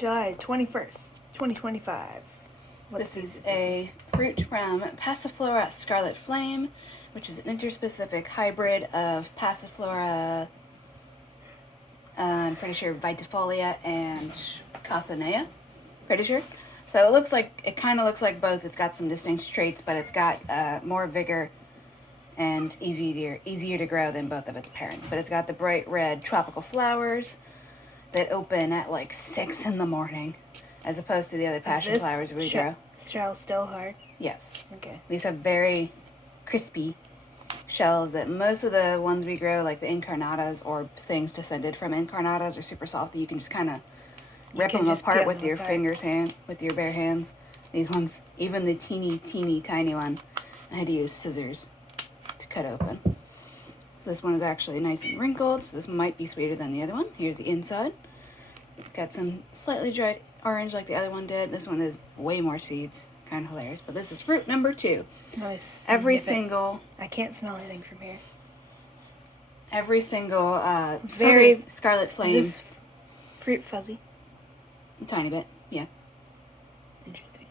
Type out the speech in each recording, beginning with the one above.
July 21st, 2025. This is a fruit from Passiflora Scarlet Flame, which is an interspecific hybrid of Passiflora, I'm pretty sure Vitifolia and Casanea. Pretty sure. So it kind of looks like both. It's got some distinct traits, but it's got more vigor and easier to grow than both of its parents. But it's got the bright red tropical flowers that open at like 6 in the morning, as opposed to the other passion flowers we grow. Shell still hard? Yes. Okay. These have very crispy shells that most of the ones we grow, like the incarnatas or things descended from incarnatas, are super soft that you can just kind of rip them apart with your with your bare hands. These ones, even the teeny tiny one, I had to use scissors to cut open. So this one is actually nice and wrinkled, so this might be sweeter than the other one. Here's the inside. It's got some slightly dried orange like the other one did. This one is way more seeds. Kind of hilarious. But this is fruit number 2. Nice. Every single... I can't smell anything from here. Every single very Scarlet Flame. Is this fruit fuzzy? A tiny bit, yeah. Interesting.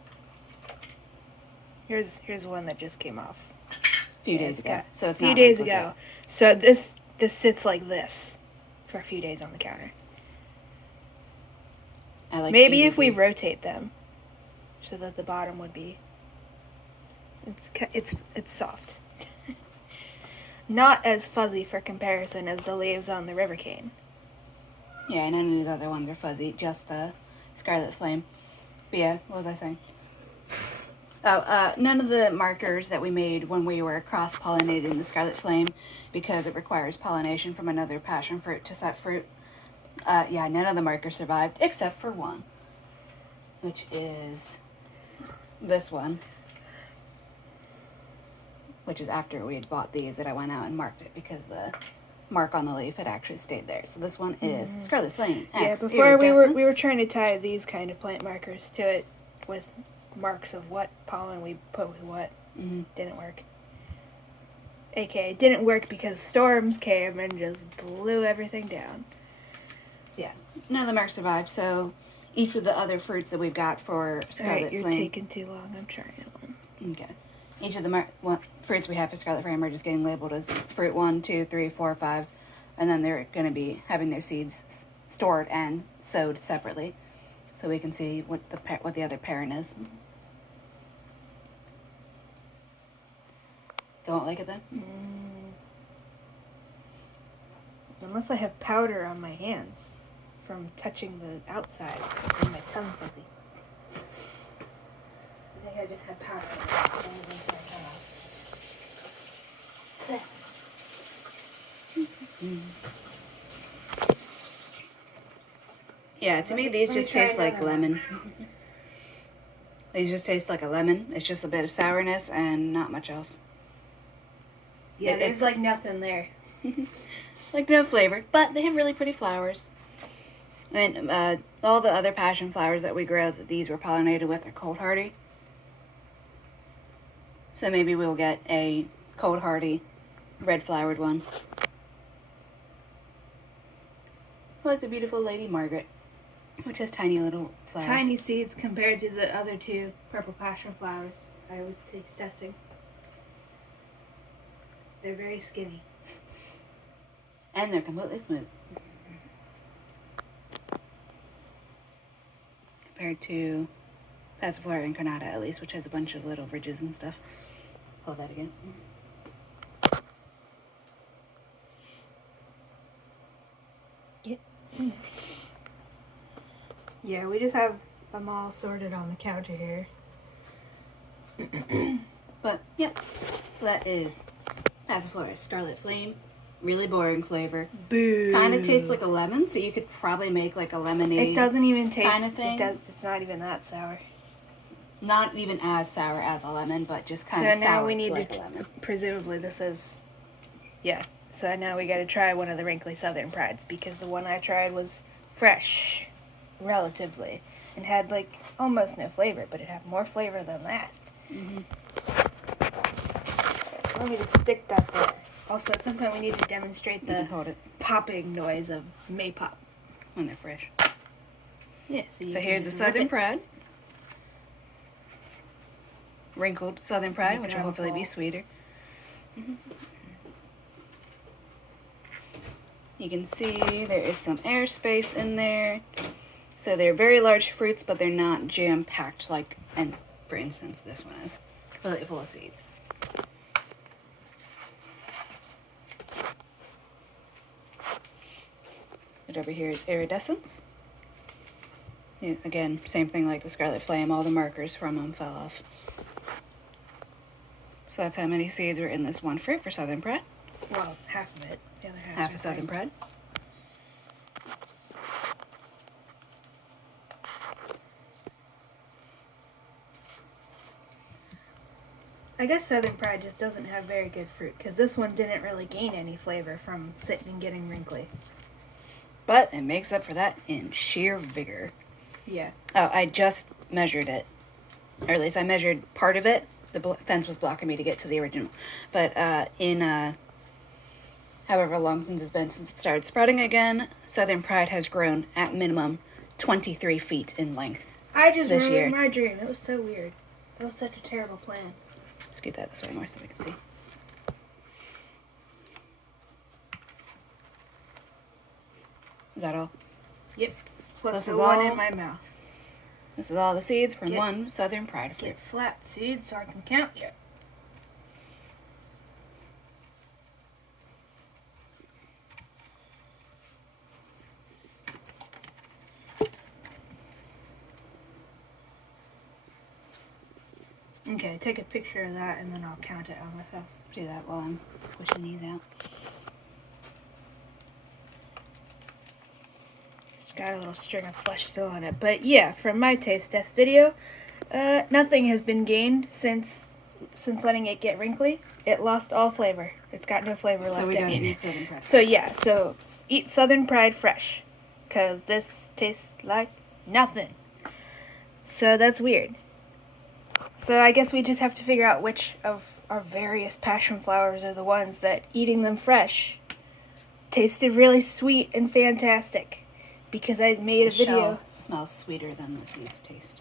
Here's one that just came off A few days ago. So it's a few days ago. So this sits like this for a few days on the counter. I like maybe if we rotate them, so that the bottom would be. It's soft. Not as fuzzy for comparison as the leaves on the river cane. Yeah, and none of these other ones are fuzzy, just the Scarlet Flame. But yeah, what was I saying? Oh, none of the markers that we made when we were cross-pollinating the Scarlet Flame, because it requires pollination from another passion fruit to set fruit. Yeah, none of the markers survived, except for one, which is this one, which is after we had bought these that I went out and marked it, because the mark on the leaf had actually stayed there. So this one is Scarlet Flame. Yeah, before we were trying to tie these kind of plant markers to it with marks of what pollen we put with what. Didn't work. AKA, it didn't work because storms came and just blew everything down. Yeah, none of the marks survived, so each of the other fruits that we've got for Scarlet Flame... Flame... You're taking too long, I'm trying one. Okay. Each of the fruits we have for Scarlet Flame are just getting labeled as fruit 1, 2, 3, 4, 5, and then they're going to be having their seeds stored and sowed separately, so we can see what the other parent is. Don't like it then? Unless I have powder on my hands from touching the outside and my tongue fuzzy. I think I just have powder on Yeah, to me these just taste like lemon. These just taste like a lemon. It's just a bit of sourness and not much else. Yeah, there's like nothing there. Like no flavor, but they have really pretty flowers. And all the other passion flowers that we grow that these were pollinated with are cold hardy. So maybe we'll get a cold hardy red flowered one. Like the beautiful Lady Margaret, which has tiny little flowers. Tiny seeds compared to the other two purple passion flowers I was testing. They're very skinny. And they're completely smooth. Compared to Passiflora incarnata, at least, which has a bunch of little ridges and stuff. Hold that again. Yeah, we just have them all sorted on the counter here. But, yep. So that is Passiflora Scarlet Flame. Really boring flavor. Boo. Kind of tastes like a lemon, so you could probably make like a lemonade. It doesn't even taste kind of thing. It's not even that sour. Not even as sour as a lemon, but just kind of sour. So now we need like a lemon. Presumably this is, yeah. So now we got to try one of the Wrinkly Southern Prides, because the one I tried was fresh, relatively, and had like almost no flavor, but it had more flavor than that. Let me just stick that there. Also, at some point we need to demonstrate the popping noise of maypop when they're fresh. Yeah, so here's the Southern Pride. Wrinkled Southern Pride, which will hopefully be sweeter. You can see there is some airspace in there. So they're very large fruits, but they're not jam-packed like, and for instance, this one is completely full of seeds. But over here is iridescence. Yeah, again, same thing like the Scarlet Flame. All the markers from them fell off. So that's how many seeds were in this one fruit for Southern Pride. Well, half of it. The other half of Southern Pride. I guess Southern Pride just doesn't have very good fruit, because this one didn't really gain any flavor from sitting and getting wrinkly. But it makes up for that in sheer vigor. Yeah. Oh, I just measured it. Or at least I measured part of it. The fence was blocking me to get to the original. But in however long since it's been since it started sprouting again, Southern Pride has grown at minimum 23 feet in length. I just remembered my dream. It was so weird. That was such a terrible plan. Scoot that this way more so we can see. Is that all? Yep. Plus the one in my mouth. This is all the seeds from one Southern Pride fruit. Get flat seeds so I can count you. Okay, take a picture of that and then I'll count it on myself. Do that while I'm squishing these out. It's got a little string of flesh still on it. But yeah, from my taste test video, nothing has been gained since letting it get wrinkly. It lost all flavor. It's got no flavor left in it. So we don't eat Southern Pride. So yeah, so eat Southern Pride fresh. Because this tastes like nothing. So that's weird. So I guess we just have to figure out which of our various passion flowers are the ones that, eating them fresh, tasted really sweet and fantastic. Because I made a video. The shell smells sweeter than the seeds taste.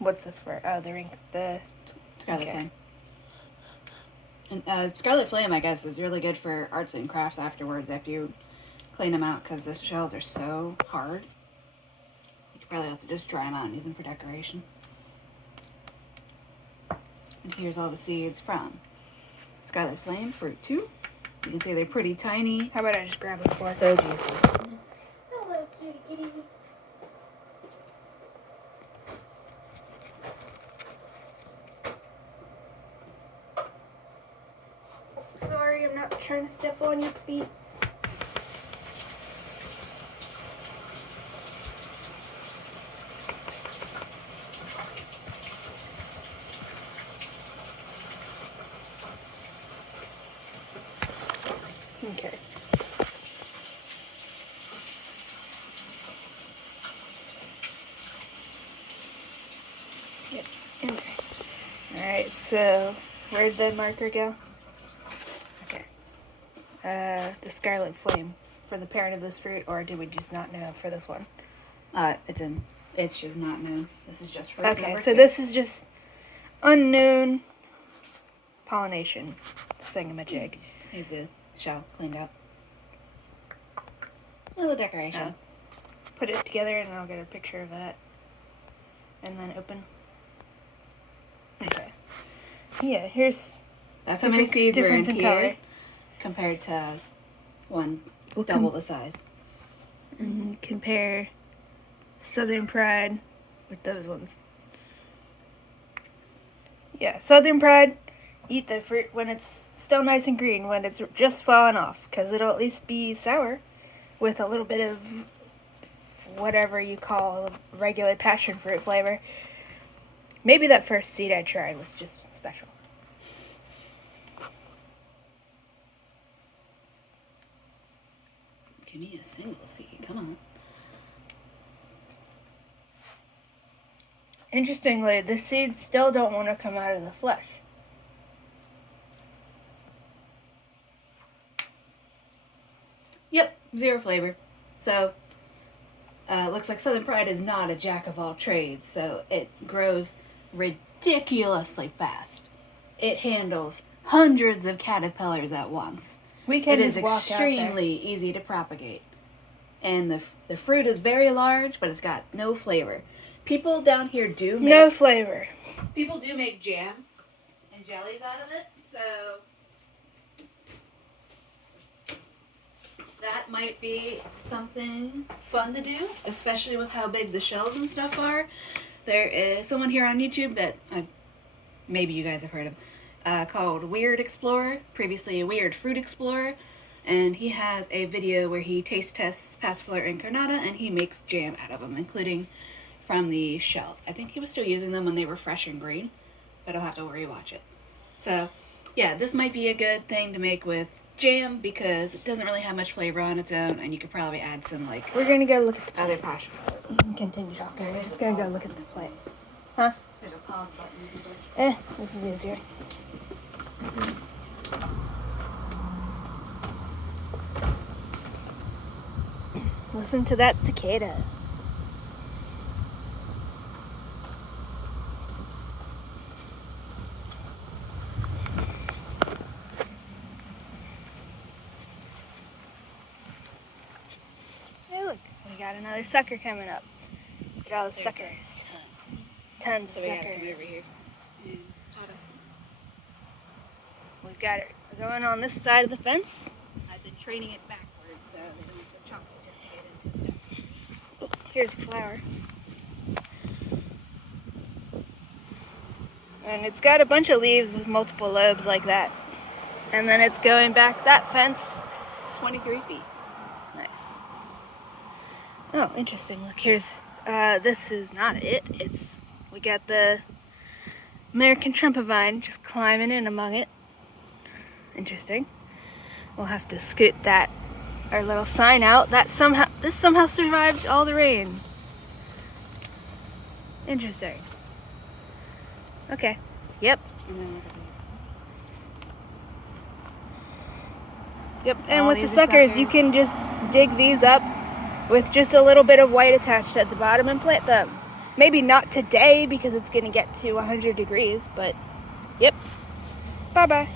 What's this for? Oh, the Scarlet Flame. And Scarlet Flame, I guess, is really good for arts and crafts afterwards after you clean them out, because the shells are so hard. You could probably also just dry them out and use them for decoration. And here's all the seeds from Scarlet Flame fruit 2. You can see they're pretty tiny. How about I just grab a fork? So juicy. Hello, cutie kitties. Sorry, I'm not trying to step on your feet. Okay. Yep. Okay. Alright, so where'd the marker go? Okay. The Scarlet Flame for the parent of this fruit, or did we just not know for this one? It's just not known. This is just fruit. Okay, so this is just unknown pollination thingamajig. Here's the shell cleaned out. Little decoration. Put it together and I'll get a picture of that. And then open. Okay. Yeah, here's... That's how many seeds were in here color. Compared to one double the size. And compare Southern Pride with those ones. Yeah, Southern Pride, eat the fruit when it's still nice and green, when it's just fallen off, because it'll at least be sour with a little bit of whatever you call regular passion fruit flavor. Maybe that first seed I tried was just special. Give me a single seed, come on. Interestingly, the seeds still don't want to come out of the flesh. Yep, zero flavor. So, Looks like Southern Pride is not a jack of all trades, so it grows ridiculously fast. It handles hundreds of caterpillars at once. It is extremely easy to propagate. And the fruit is very large, but it's got no flavor. People down here do make... No flavor. People do make jam and jellies out of it, so... that might be something fun to do, especially with how big the shells and stuff are. There is someone here on YouTube that maybe you guys have heard of, called Weird Explorer, previously a Weird Fruit Explorer, and he has a video where he taste tests Passiflora incarnata and he makes jam out of them, including from the shells. I think he was still using them when they were fresh and green, but I'll have to rewatch it. So, yeah, this might be a good thing to make with jam because it doesn't really have much flavor on its own, and you could probably add some, like, we're gonna go look at the other passion. You can continue talking. We're just gonna go look at the plant. Huh? There's a pause button. This is easier. Listen to that cicada. Hey, look, we got another sucker coming up. Look at all the suckers. Tons of suckers. We've got it going on this side of the fence. I've been training it backwards so they don't have to chop it just to get into the Oh, here's a flower. And it's got a bunch of leaves with multiple lobes like that. And then it's going back that fence. 23 feet. Nice. Oh, interesting. Look, here's, this is not it. We got the American trumpet vine just climbing in among it. Interesting. We'll have to scoot our little sign out. This somehow survived all the rain. Interesting. Okay. Yep. Yep. And with the suckers, you can just dig these up with just a little bit of white attached at the bottom and plant them. Maybe not today because it's going to get to 100 degrees, but yep. Bye-bye.